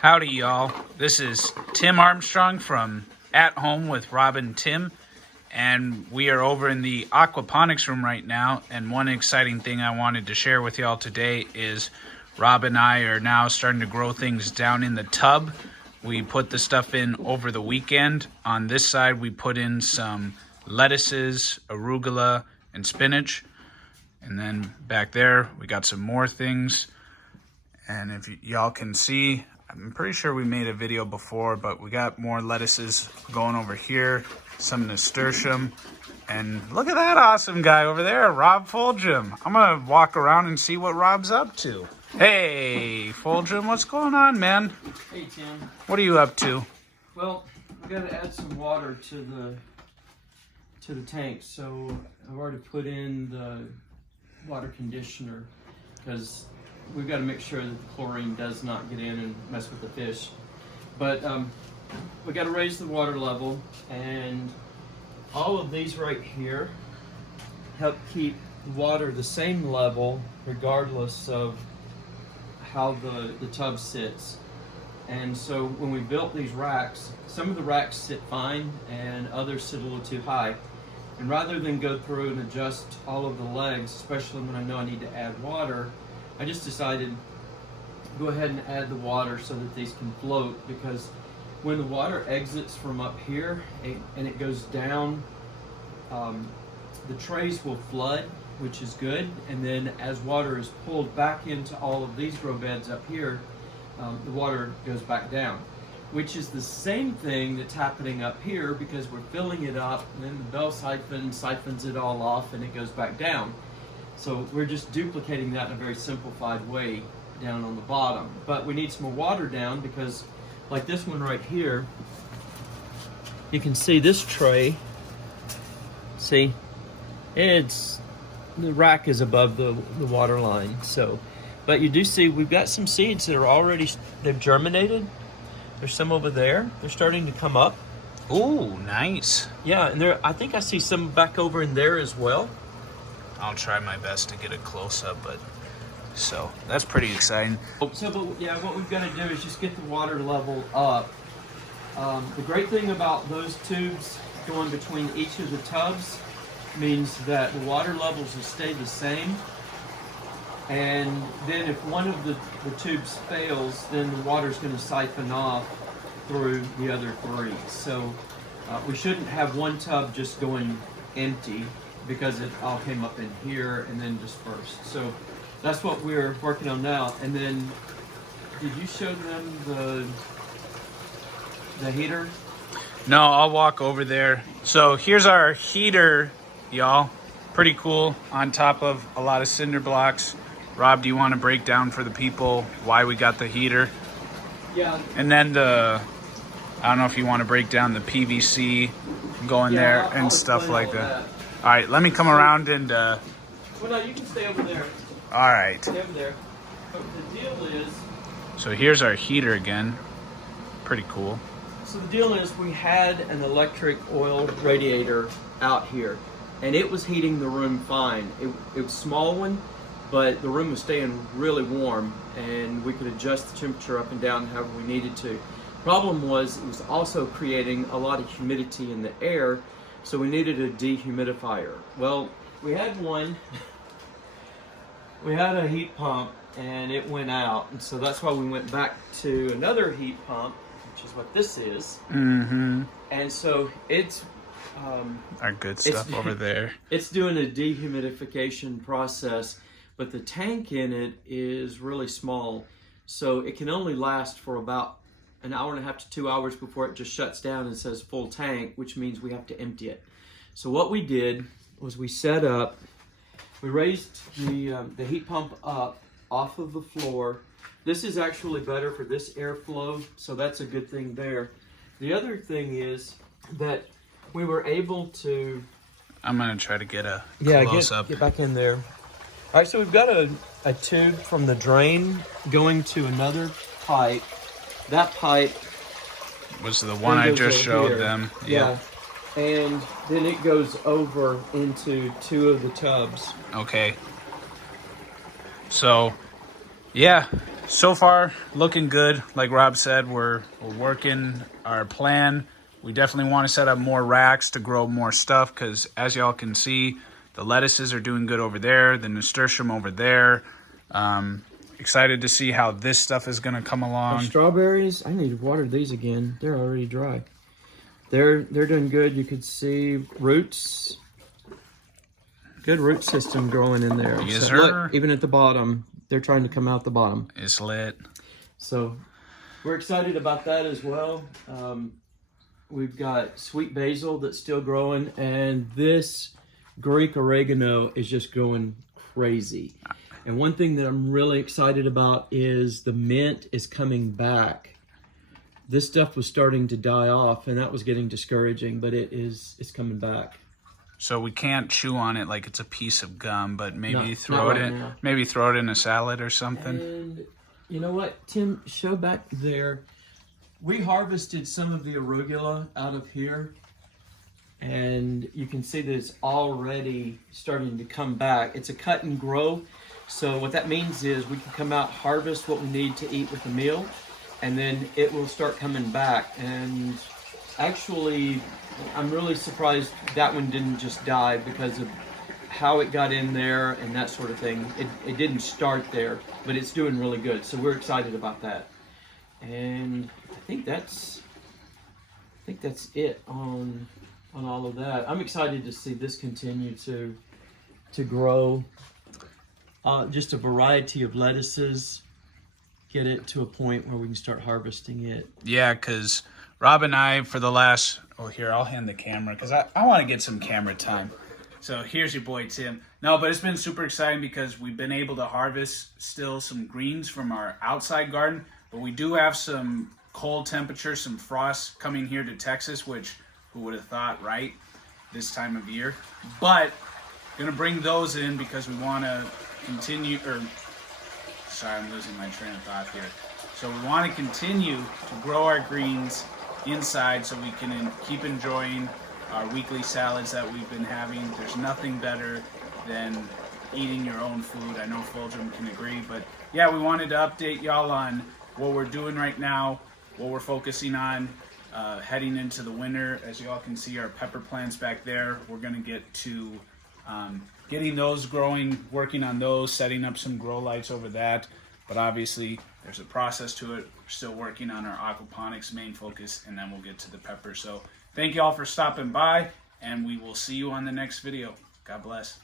Howdy, y'all. This is Tim Armstrong from At Home with Rob and Tim, and we are over in the Aquaponics room right now. And one exciting thing I wanted to share with y'all today is Rob and I are now starting to grow things down in the tub. We put the stuff in over the weekend. On this side, we put in some lettuces, arugula, and spinach. And then back there, we got some more things. And if y'all can see, I'm pretty sure we made a video before, but we got more lettuces going over here, some nasturtium, and look at that awesome guy over there, Rob Fulgham. I'm gonna walk around and see what Rob's up to. Hey, Fulgham, what's going on, man? Hey, Tim. What are you up to? Well, we got to add some water to the tank, so I've already put in the water conditioner because we've got to make sure that the chlorine does not get in and mess with the fish. But we got to raise the water level, and all of these right here help keep the water the same level regardless of how the tub sits. And so when we built these racks, some of the racks sit fine and others sit a little too high. And rather than go through and adjust all of the legs, especially when I know I need to add water, I just decided to go ahead and add the water so that these can float, because when the water exits from up here and it goes down, the trays will flood, which is good. And then as water is pulled back into all of these grow beds up here, the water goes back down, which is the same thing that's happening up here, because we're filling it up and then the bell siphon siphons it all off and it goes back down. So we're just duplicating that in a very simplified way down on the bottom. But we need some more water down, because like this one right here, you can see this tray, see, the rack is above the water line. So, but you do see we've got some seeds that are already, they've germinated. There's some over there. They're starting to come up. Ooh, nice. Yeah, and I think I see some back over in there as well. I'll try my best to get a close-up, but so that's pretty exciting. So, but yeah, what we've got to do is just get the water level up. The great thing about those tubes going between each of the tubs means that the water levels will stay the same. And then if one of the tubes fails, then the water is going to siphon off through the other three. So we shouldn't have one tub just going empty, because it all came up in here and then dispersed. So that's what we're working on now. And then, did you show them the heater? No, I'll walk over there. So here's our heater, y'all. Pretty cool, on top of a lot of cinder blocks. Rob, do you want to break down for the people why we got the heater? Yeah. And then I don't know if you want to break down the PVC going there and I'll stuff like all that. All right, let me come around and... Well, no, you can stay over there. All right. Stay over there. But the deal is... So here's our heater again. Pretty cool. So the deal is, we had an electric oil radiator out here, and it was heating the room fine. It was a small one, but the room was staying really warm, and we could adjust the temperature up and down however we needed to. Problem was, it was also creating a lot of humidity in the air, so we needed a dehumidifier. Well, we had one. We had a heat pump, and it went out, and so that's why we went back to another heat pump, which is what this is. Mm-hmm. And so it's our good stuff over there. It's doing a dehumidification process, but the tank in it is really small, so it can only last for about an hour and a half to 2 hours before it just shuts down and says full tank, which means we have to empty it. So what we did was we raised the heat pump up off of the floor. This is actually better for this airflow, so that's a good thing there. The other thing is that we were able to... I'm going to try to get a close-up. Get back in there. All right, so we've got a tube from the drain going to another pipe. That pipe was the one I just showed them. Yeah. And then it goes over into two of the tubs. Okay. So, yeah, So far, looking good. Like Rob said, we're working our plan. We definitely want to set up more racks to grow more stuff because, as y'all can see, the lettuces are doing good over there, the nasturtium over there. Excited to see how this stuff is going to come Our along. strawberries, I need to water these again. They're already dry. They're doing good. You could see roots. Good root system growing in there. Yes, So, sir. look, even at the bottom, they're trying to come out the bottom. It's lit. So we're excited about that as well. We've got sweet basil that's still growing, and this Greek oregano is just going crazy. And one thing that I'm really excited about is the mint is coming back. This stuff was starting to die off, and that was getting discouraging, but it's coming back. So we can't chew on it like it's a piece of gum, but maybe Not throw right it in. now. Maybe throw it in a salad or something. And you know what, Tim, show back there. We harvested some of the arugula out of here, and you can see that it's already starting to come back. It's a cut and grow, so what that means is we can come out, harvest what we need to eat with the meal, and then it will start coming back. And actually, I'm really surprised that one didn't just die because of how it got in there and that sort of thing. It didn't start there, but it's doing really good, so we're excited about that. And I think that's it on all of that. I'm excited to see this continue to grow. Just a variety of lettuces. Get it to a point where we can start harvesting it. Yeah, because Rob and I, for the last... Oh, here, I'll hand the camera because I want to get some camera time. So here's your boy, Tim. No, but it's been super exciting because we've been able to harvest still some greens from our outside garden, but we do have some cold temperatures, some frost coming here to Texas, which who would have thought, right? This time of year. But gonna bring those in because we want to continue, sorry, I'm losing my train of thought here. So we want to continue to grow our greens inside so we can keep enjoying our weekly salads that we've been having. There's nothing better than eating your own food. I know Fulgham can agree, but yeah, we wanted to update y'all on what we're doing right now, what we're focusing on heading into the winter. As y'all can see, our pepper plants back there, we're gonna get to getting those growing, working on those, setting up some grow lights over that. But obviously, there's a process to it. We're still working on our aquaponics main focus, and then we'll get to the pepper. So thank you all for stopping by, and we will see you on the next video. God bless.